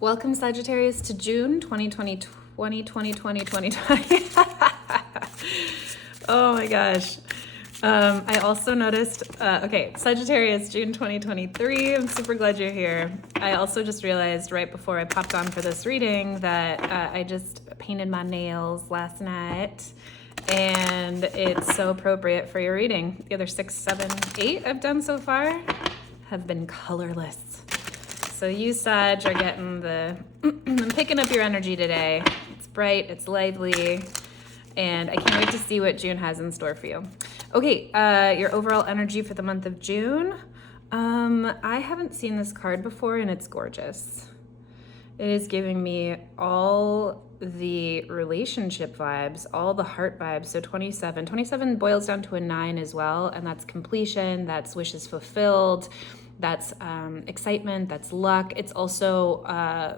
Welcome, Sagittarius, to June 2020, 2020, 2020. Oh my gosh. I also noticed, Sagittarius, June 2023. I'm super glad you're here. I also just realized right before I popped on for this reading that I just painted my nails last night, and it's so appropriate for your reading. The other 6, 7, 8 I've done so far have been colorless. So you, Sag, are getting I'm picking up your energy today. It's bright, it's lively, and I can't wait to see what June has in store for you. Okay, your overall energy for the month of June. I haven't seen this card before, and it's gorgeous. It is giving me all the relationship vibes, all the heart vibes. So 27. 27 boils down to a 9 as well, and that's completion, that's wishes fulfilled, that's excitement, that's luck. It's also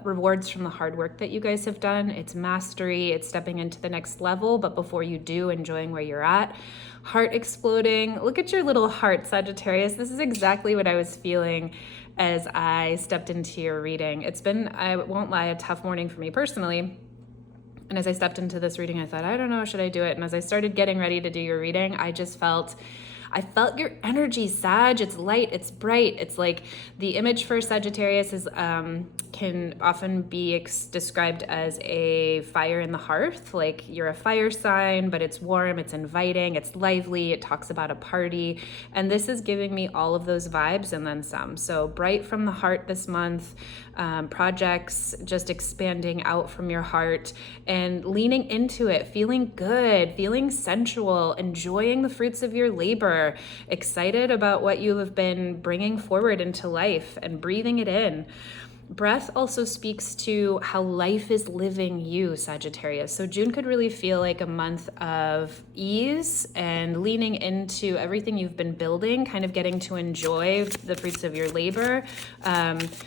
rewards from the hard work that you guys have done. It's mastery, it's stepping into the next level, but before you do, enjoying where you're at. Heart exploding. Look at your little heart, Sagittarius. This is exactly what I was feeling as I stepped into your reading. It's been, I won't lie, a tough morning for me personally. And as I stepped into this reading, I thought, I don't know, should I do it? And as I started getting ready to do your reading, I felt your energy, Sag. It's light, it's bright. It's like the image for Sagittarius is can often be described as a fire in the hearth. Like you're a fire sign, but it's warm, it's inviting, it's lively, it talks about a party. And this is giving me all of those vibes and then some. So bright from the heart this month, projects just expanding out from your heart and leaning into it, feeling good, feeling sensual, enjoying the fruits of your labor, excited about what you have been bringing forward into life and breathing it in. Breath also speaks to how life is living you, Sagittarius. So June could really feel like a month of ease and leaning into everything you've been building, kind of getting to enjoy the fruits of your labor,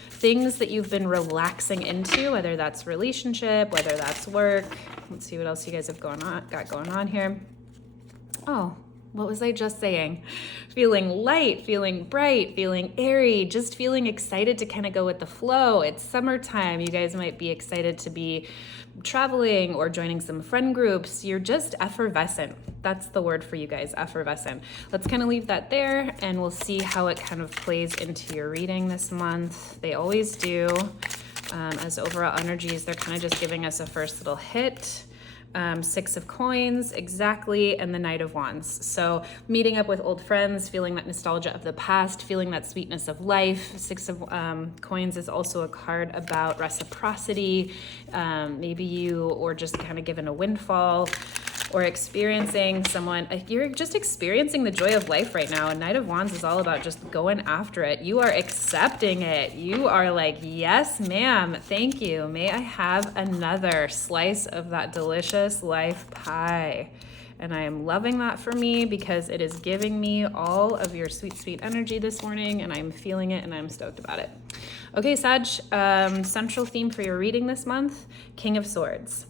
things that you've been relaxing into, whether that's relationship, whether that's work. Let's see what else you guys have got going on here. Oh, what was I just saying? Feeling light, feeling bright, feeling airy, just feeling excited to kind of go with the flow. It's summertime. You guys might be excited to be traveling or joining some friend groups. You're just effervescent. That's the word for you guys, effervescent. Let's kind of leave that there and we'll see how it kind of plays into your reading this month. They always do. As overall energies, they're kind of just giving us a first little hit. 6 of coins, exactly, and the Knight of Wands. So meeting up with old friends, feeling that nostalgia of the past, feeling that sweetness of life. 6 of coins is also a card about reciprocity. Maybe you or just kind of given a windfall or experiencing you're just experiencing the joy of life right now. And Knight of Wands is all about just going after it. You are accepting it. You are like, yes, ma'am. Thank you. May I have another slice of that delicious life pie? And I am loving that for me because it is giving me all of your sweet, sweet energy this morning, and I'm feeling it and I'm stoked about it. Okay, Sag, central theme for your reading this month, King of Swords.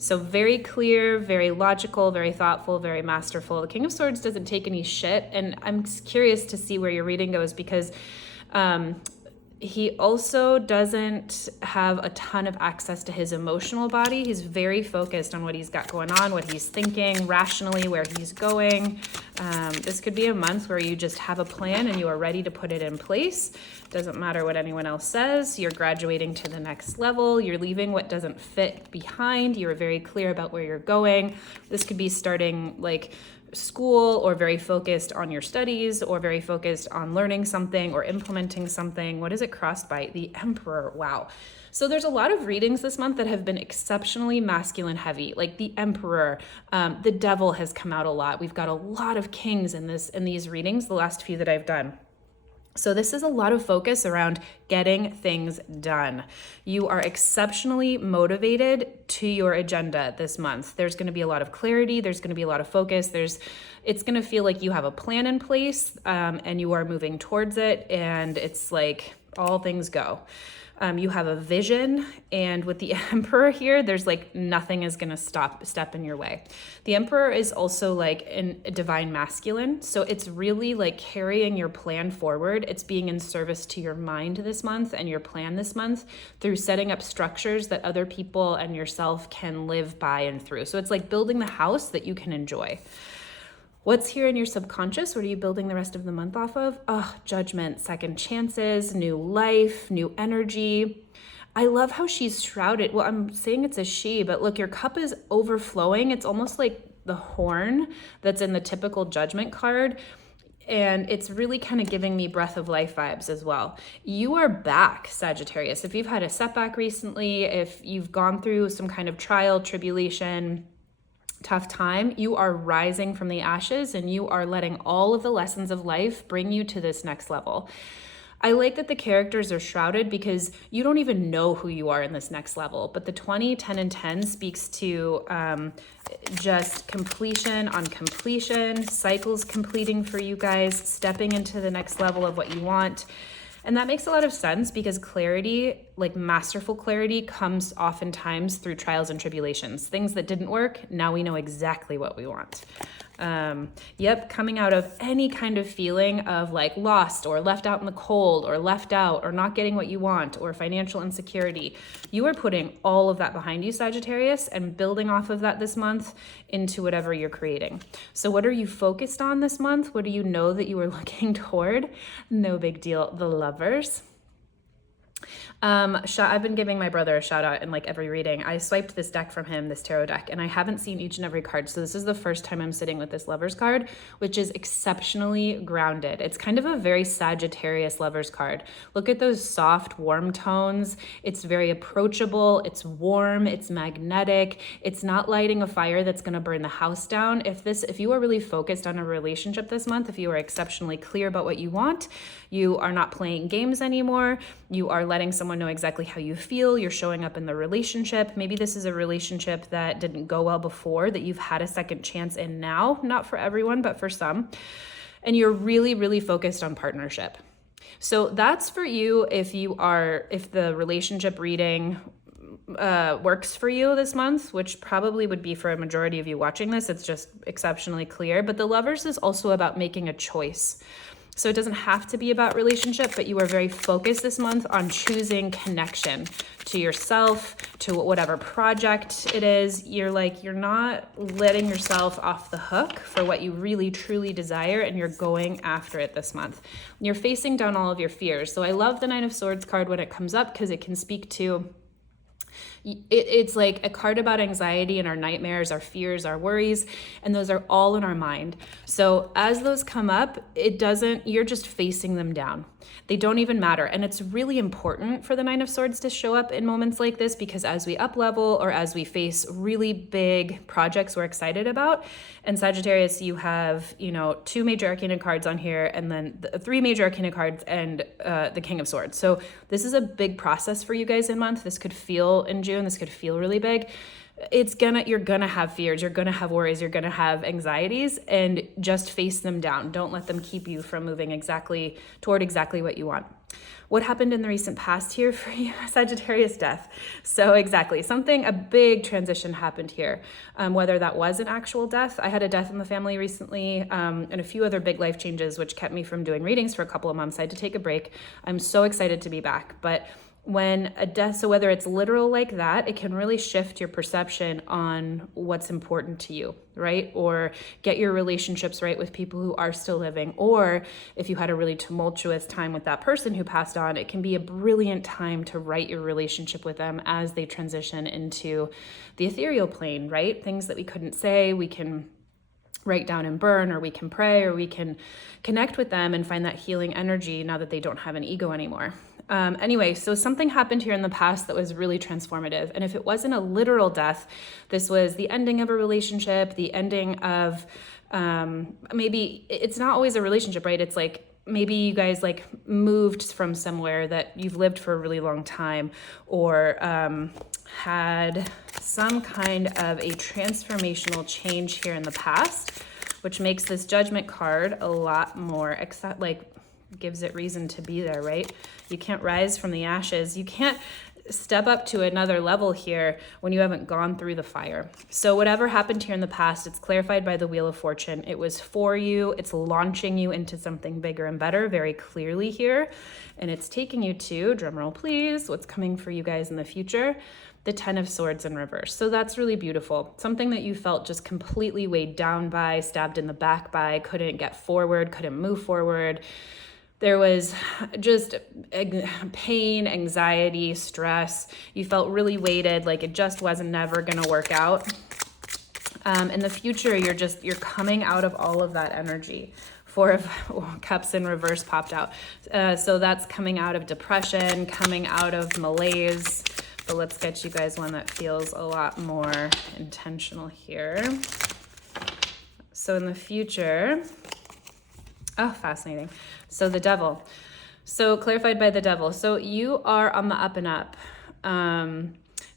So very clear, very logical, very thoughtful, very masterful. The King of Swords doesn't take any shit. And I'm curious to see where your reading goes because he also doesn't have a ton of access to his emotional body. He's very focused on what he's got going on, what he's thinking rationally, where he's going. This could be a month where you just have a plan and you are ready to put it in place. Doesn't matter what anyone else says. You're graduating to the next level. You're leaving what doesn't fit behind. You're very clear about where you're going. This could be starting like school or very focused on your studies or very focused on learning something or implementing something. What is it crossed by? The Emperor. Wow. So there's a lot of readings this month that have been exceptionally masculine heavy, like the Emperor. The Devil has come out a lot. We've got a lot of kings in these readings, the last few that I've done. So this is a lot of focus around getting things done. You are exceptionally motivated to your agenda this month. There's going to be a lot of clarity. There's going to be a lot of focus. It's going to feel like you have a plan in place and you are moving towards it. And it's like all things go. You have a vision, and with the Emperor here, there's like nothing is going to step in your way. The Emperor is also like a divine masculine, so it's really like carrying your plan forward. It's being in service to your mind this month and your plan this month through setting up structures that other people and yourself can live by and through. So it's like building the house that you can enjoy. What's here in your subconscious? What are you building the rest of the month off of? Oh, judgment, second chances, new life, new energy. I love how she's shrouded. Well, I'm saying it's a she, but look, your cup is overflowing. It's almost like the horn that's in the typical judgment card. And it's really kind of giving me breath of life vibes as well. You are back, Sagittarius. If you've had a setback recently, if you've gone through some kind of trial, tribulation, tough time, you are rising from the ashes and you are letting all of the lessons of life bring you to this next level. I like that the characters are shrouded because you don't even know who you are in this next level. But the 20, 10, and 10 speaks to just completion on completion, cycles completing for you guys, stepping into the next level of what you want. And that makes a lot of sense because clarity, like masterful clarity, comes oftentimes through trials and tribulations. Things that didn't work, now we know exactly what we want. Coming out of any kind of feeling of like lost or left out in the cold or left out or not getting what you want or financial insecurity. You are putting all of that behind you, Sagittarius, and building off of that this month into whatever you're creating. So what are you focused on this month? What do you know that you are looking toward? No big deal. The Lovers. I've been giving my brother a shout out in like every reading. I swiped this deck from him, this tarot deck, and I haven't seen each and every card. So this is the first time I'm sitting with this Lovers card, which is exceptionally grounded. It's kind of a very Sagittarius Lovers card. Look at those soft, warm tones. It's very approachable. It's warm. It's magnetic. It's not lighting a fire that's going to burn the house down. If you are really focused on a relationship this month, if you are exceptionally clear about what you want, you are not playing games anymore. You are letting someone know exactly how you feel. You're showing up in the relationship. Maybe this is a relationship that didn't go well before, that you've had a second chance in now. Not for everyone, but for some. And you're really, really focused on partnership. So that's for you if the relationship reading works for you this month, which probably would be for a majority of you watching this. It's just exceptionally clear. But the Lovers is also about making a choice. So it doesn't have to be about relationship, but you are very focused this month on choosing connection to yourself, to whatever project it is. You're not letting yourself off the hook for what you really truly desire, and you're going after it this month. You're facing down all of your fears. So I love the Nine of Swords card when it comes up because it can speak to it's like a card about anxiety and our nightmares, our fears, our worries, and those are all in our mind. So as those come up, you're just facing them down. They don't even matter. And it's really important for the Nine of Swords to show up in moments like this because as we up level or as we face really big projects we're excited about, and Sagittarius, you have, 2 major arcana cards on here and then 3 major arcana cards and the King of Swords. So this is a big process for you guys in month. This could feel in June, this could feel really big. You're gonna have fears, you're gonna have worries, you're gonna have anxieties, and just face them down. Don't let them keep you from moving toward exactly what you want. What happened in the recent past here for you? Sagittarius death. So exactly, a big transition happened here. Whether that was an actual death, I had a death in the family recently, and a few other big life changes, which kept me from doing readings for a couple of months. I had to take a break. I'm so excited to be back, but when a death, so whether it's literal like that, it can really shift your perception on what's important to you, right? Or get your relationships right with people who are still living. Or if you had a really tumultuous time with that person who passed on, it can be a brilliant time to right your relationship with them as they transition into the ethereal plane, right? Things that we couldn't say, we can write down and burn, or we can pray, or we can connect with them and find that healing energy now that they don't have an ego anymore. Anyway, so something happened here in the past that was really transformative. And if it wasn't a literal death, this was the ending of a relationship, the ending of, maybe it's not always a relationship, right? It's like, maybe you guys moved from somewhere that you've lived for a really long time, or had some kind of a transformational change here in the past, which makes this Judgment card a lot more gives it reason to be there, right? You can't rise from the ashes. You can't step up to another level here when you haven't gone through the fire. So whatever happened here in the past, it's clarified by the Wheel of Fortune. It was for you. It's launching you into something bigger and better very clearly here. And it's taking you to, drumroll please, what's coming for you guys in the future? The 10 of Swords in reverse. So that's really beautiful. Something that you felt just completely weighed down by, stabbed in the back by, couldn't get forward, couldn't move forward. There was just pain, anxiety, stress. You felt really weighted, like it just wasn't never gonna work out. In the future, you're coming out of all of that energy. 4 of Cups in reverse popped out. So that's coming out of depression, coming out of malaise. But let's get you guys one that feels a lot more intentional here. So in the future, oh, fascinating. So the Devil. So clarified by the Devil. So you are on the up and up.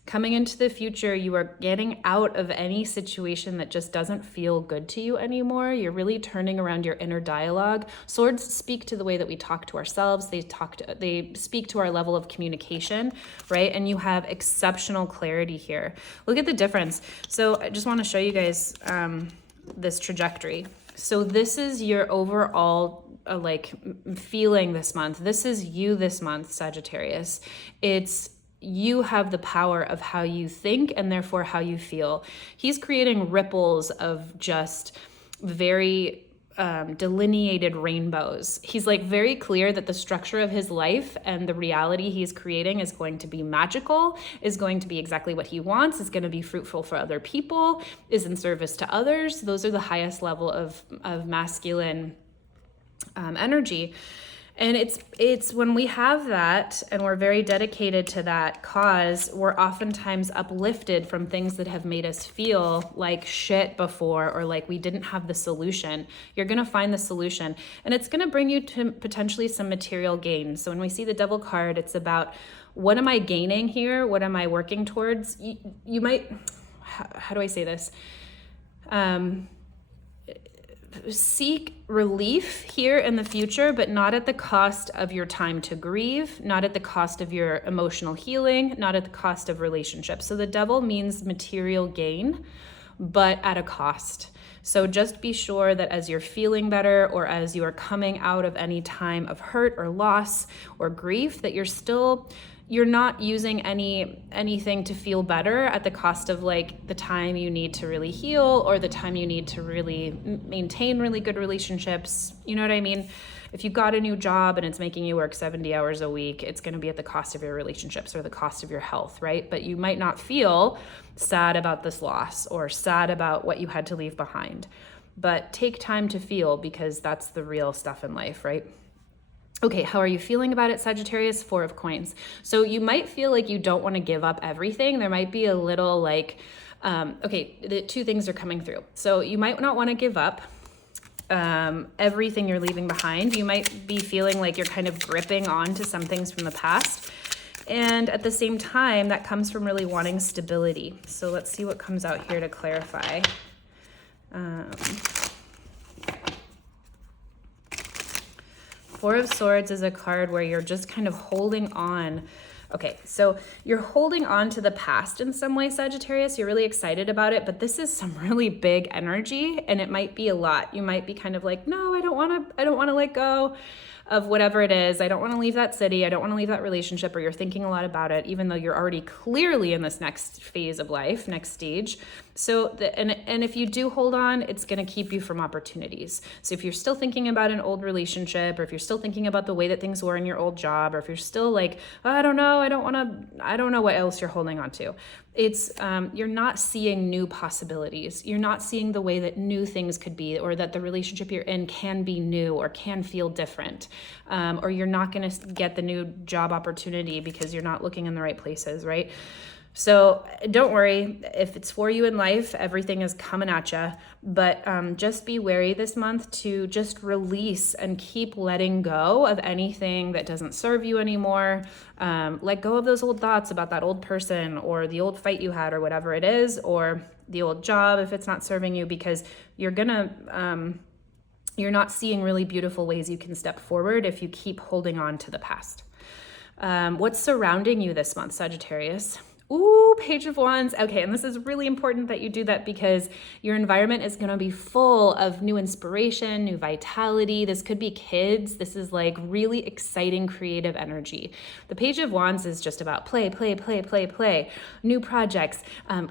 Coming into the future, you are getting out of any situation that just doesn't feel good to you anymore. You're really turning around your inner dialogue. Swords speak to the way that we talk to ourselves. They speak to our level of communication, right? And you have exceptional clarity here. Look at the difference. So I just want to show you guys this trajectory. So this is your overall feeling this month. This is you this month, Sagittarius. You have the power of how you think and therefore how you feel. He's creating ripples of just very delineated rainbows. He's like very clear that the structure of his life and the reality he's creating is going to be magical, is going to be exactly what he wants, is going to be fruitful for other people, is in service to others. Those are the highest level of masculine energy. And it's when we have that and we're very dedicated to that cause, we're oftentimes uplifted from things that have made us feel like shit before or like we didn't have the solution. You're going to find the solution and it's going to bring you to potentially some material gain. So when we see the Devil card, it's about what am I gaining here? What am I working towards? You might, how do I say this? Seek relief here in the future, but not at the cost of your time to grieve, not at the cost of your emotional healing, not at the cost of relationships. So the Devil means material gain, but at a cost. So just be sure that as you're feeling better or as you are coming out of any time of hurt or loss or grief, that you're not using anything to feel better at the cost of like the time you need to really heal or the time you need to really maintain really good relationships. You know what I mean? If you got a new job and it's making you work 70 hours a week, it's going to be at the cost of your relationships or the cost of your health, right? But you might not feel sad about this loss or sad about what you had to leave behind. But take time to feel because that's the real stuff in life, right? Okay, how are you feeling about it, Sagittarius? 4 of Coins. So you might feel like you don't want to give up everything. There might be a little like, okay, the 2 things are coming through. So you might not want to give up everything you're leaving behind. You might be feeling like you're kind of gripping on to some things from the past. And at the same time, that comes from really wanting stability. So let's see what comes out here to clarify. 4 of Swords is a card where you're just kind of holding on. Okay, so you're holding on to the past in some way, Sagittarius. You're really excited about it, but this is some really big energy and it might be a lot. You might be kind of like, no, I don't want to let go of whatever it is. I don't want to leave that city. I don't want to leave that relationship, or you're thinking a lot about it, even though you're already clearly in this next phase of life, next stage. So, and if you do hold on, it's going to keep you from opportunities. So if you're still thinking about an old relationship, or if you're still thinking about the way that things were in your old job, or if you're still like, oh, I don't know what else you're holding on to. It's, you're not seeing new possibilities. You're not seeing the way that new things could be, or that the relationship you're in can be new or can feel different. Or you're not going to get the new job opportunity because you're not looking in the right places, right? So don't worry if it's for you in life, everything is coming at you, but just be wary this month to just release and keep letting go of anything that doesn't serve you anymore. Let go of those old thoughts about that old person or the old fight you had or whatever it is, or the old job if it's not serving you, because you're gonna you're not seeing really beautiful ways you can step forward if you keep holding on to the past. What's surrounding you this month, Sagittarius? Ooh, Page of Wands. Okay, and this is really important that you do that because your environment is going to be full of new inspiration, new vitality. This could be kids. This is like really exciting, creative energy. The Page of Wands is just about play, play, play, play, play. New projects.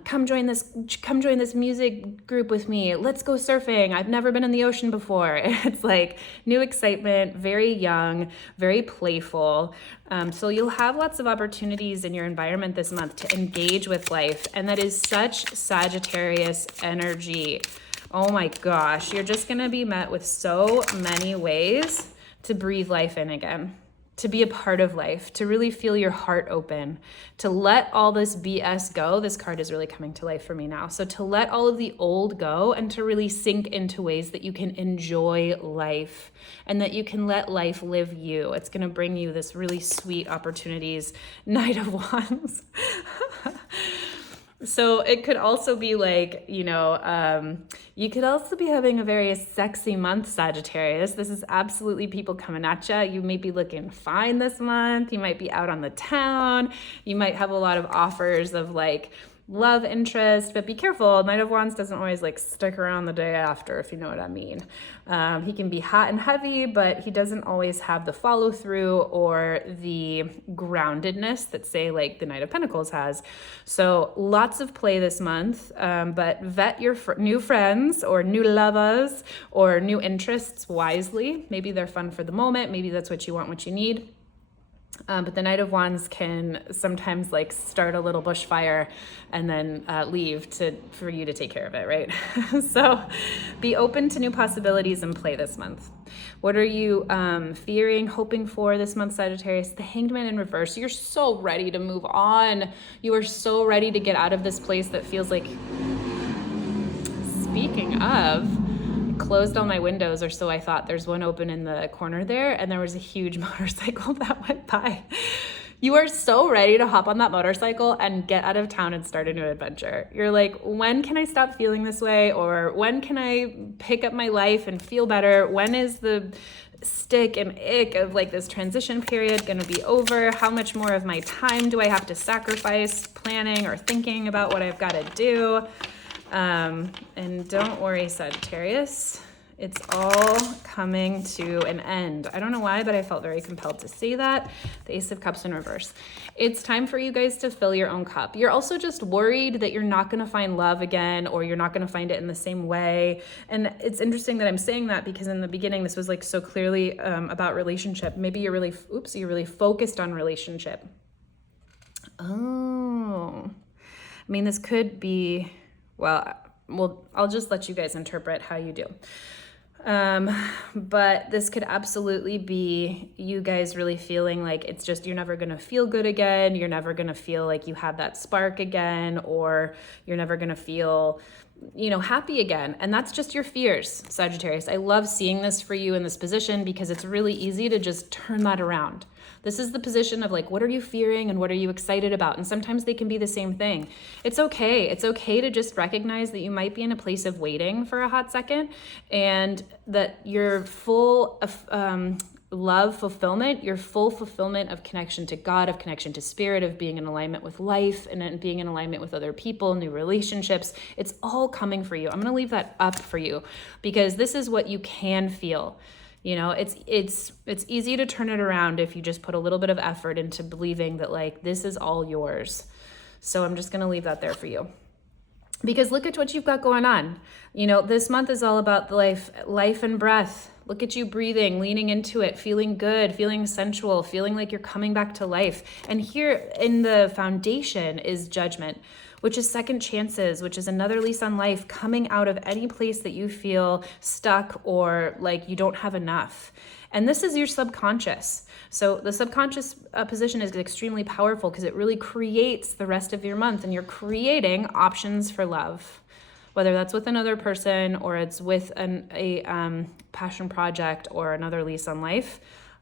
Come join this music group with me. Let's go surfing. I've never been in the ocean before. It's like new excitement, very young, very playful. So you'll have lots of opportunities in your environment this month to engage with life. And that is such Sagittarius energy. Oh my gosh, you're just gonna be met with so many ways to breathe life in again, to be a part of life, to really feel your heart open, to let all this BS go. This card is really coming to life for me now. So to let all of the old go and to really sink into ways that you can enjoy life and that you can let life live you. It's going to bring you this really sweet opportunities. Knight of Wands. So it could also be like, you could also be having a very sexy month, Sagittarius. This is absolutely people coming at you. You may be looking fine this month. You might be out on the town. You might have a lot of offers of like love interest, but be careful. Knight of Wands doesn't always like stick around the day after, if you know what I mean. He can be hot and heavy, but he doesn't always have the follow through or the groundedness that say like the Knight of Pentacles has. So lots of play this month, but vet your new friends or new lovers or new interests wisely. Maybe they're fun for the moment. Maybe that's what you want, what you need. But the Knight of Wands can sometimes like start a little bushfire and then leave for you to take care of it, right? So be open to new possibilities and play this month. What are you fearing, hoping for this month, Sagittarius? The Hanged Man in reverse. You're so ready to move on. You are so ready to get out of this place that feels like, speaking of, closed all my windows, or so I thought. There's one open in the corner there, and there was a huge motorcycle that went by. You are so ready to hop on that motorcycle and get out of town and start a new adventure. You're like, when can I stop feeling this way? Or when can I pick up my life and feel better? When is the stick and ick of like this transition period gonna be over? How much more of my time do I have to sacrifice planning or thinking about what I've got to do? And don't worry, Sagittarius, it's all coming to an end. I don't know why, but I felt very compelled to say that. The Ace of Cups in reverse. It's time for you guys to fill your own cup. You're also just worried that you're not going to find love again, or you're not going to find it in the same way. And it's interesting that I'm saying that because in the beginning, this was like so clearly about relationship. Maybe you're really focused on relationship. Oh, I mean, this could be, well, I'll just let you guys interpret how you do. But this could absolutely be you guys really feeling like it's just, you're never going to feel good again. You're never going to feel like you have that spark again, or you're never going to feel, happy again. And that's just your fears, Sagittarius. I love seeing this for you in this position because it's really easy to just turn that around. This is the position of like, what are you fearing and what are you excited about? And sometimes they can be the same thing. It's okay. It's okay to just recognize that you might be in a place of waiting for a hot second, and that you're full of love fulfillment, your full fulfillment of connection to God, of connection to spirit, of being in alignment with life and being in alignment with other people, new relationships. It's all coming for you. I'm going to leave that up for you because this is what you can feel. It's easy to turn it around if you just put a little bit of effort into believing that like this is all yours. So I'm just going to leave that there for you. Because look at what you've got going on. This month is all about life and breath. Look at you breathing, leaning into it, feeling good, feeling sensual, feeling like you're coming back to life. And here in the foundation is judgment, which is second chances, which is another lease on life coming out of any place that you feel stuck or like you don't have enough. And this is your subconscious. So the subconscious position is extremely powerful because it really creates the rest of your month, and you're creating options for love, whether that's with another person or it's with a passion project or another lease on life.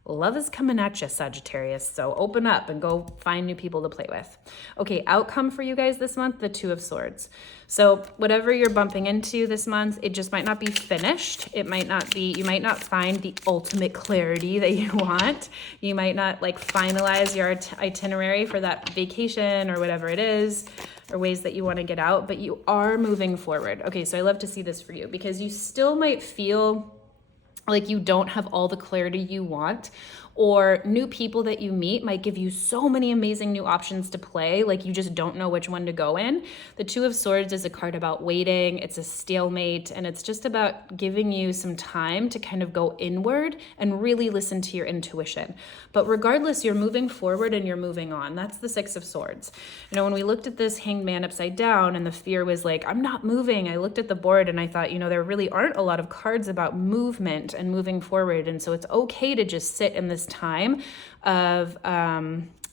Love is coming at you, Sagittarius. So open up and go find new people to play with. Okay, outcome for you guys this month, the Two of Swords. So whatever you're bumping into this month, it just might not be finished. It might not be, you might not find the ultimate clarity that you want. You might not like finalize your itinerary for that vacation or whatever it is, or ways that you want to get out, but you are moving forward. Okay, so I love to see this for you because you still might feel like you don't have all the clarity you want, or new people that you meet might give you so many amazing new options to play, like you just don't know which one to go in. The Two of Swords is a card about waiting, it's a stalemate, and it's just about giving you some time to kind of go inward and really listen to your intuition. But regardless, you're moving forward and you're moving on. That's the Six of Swords. You know, when we looked at this Hanged Man upside down and the fear was like, I'm not moving, I looked at the board and I thought, you know, there really aren't a lot of cards about movement and moving forward. And so it's okay to just sit in this time of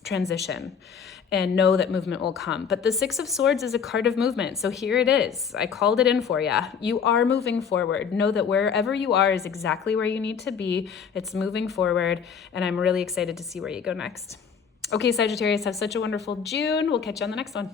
transition and know that movement will come. But the Six of Swords is a card of movement. So here it is. I called it in for you. You are moving forward. Know that wherever you are is exactly where you need to be. It's moving forward. And I'm really excited to see where you go next. Okay, Sagittarius, have such a wonderful June. We'll catch you on the next one.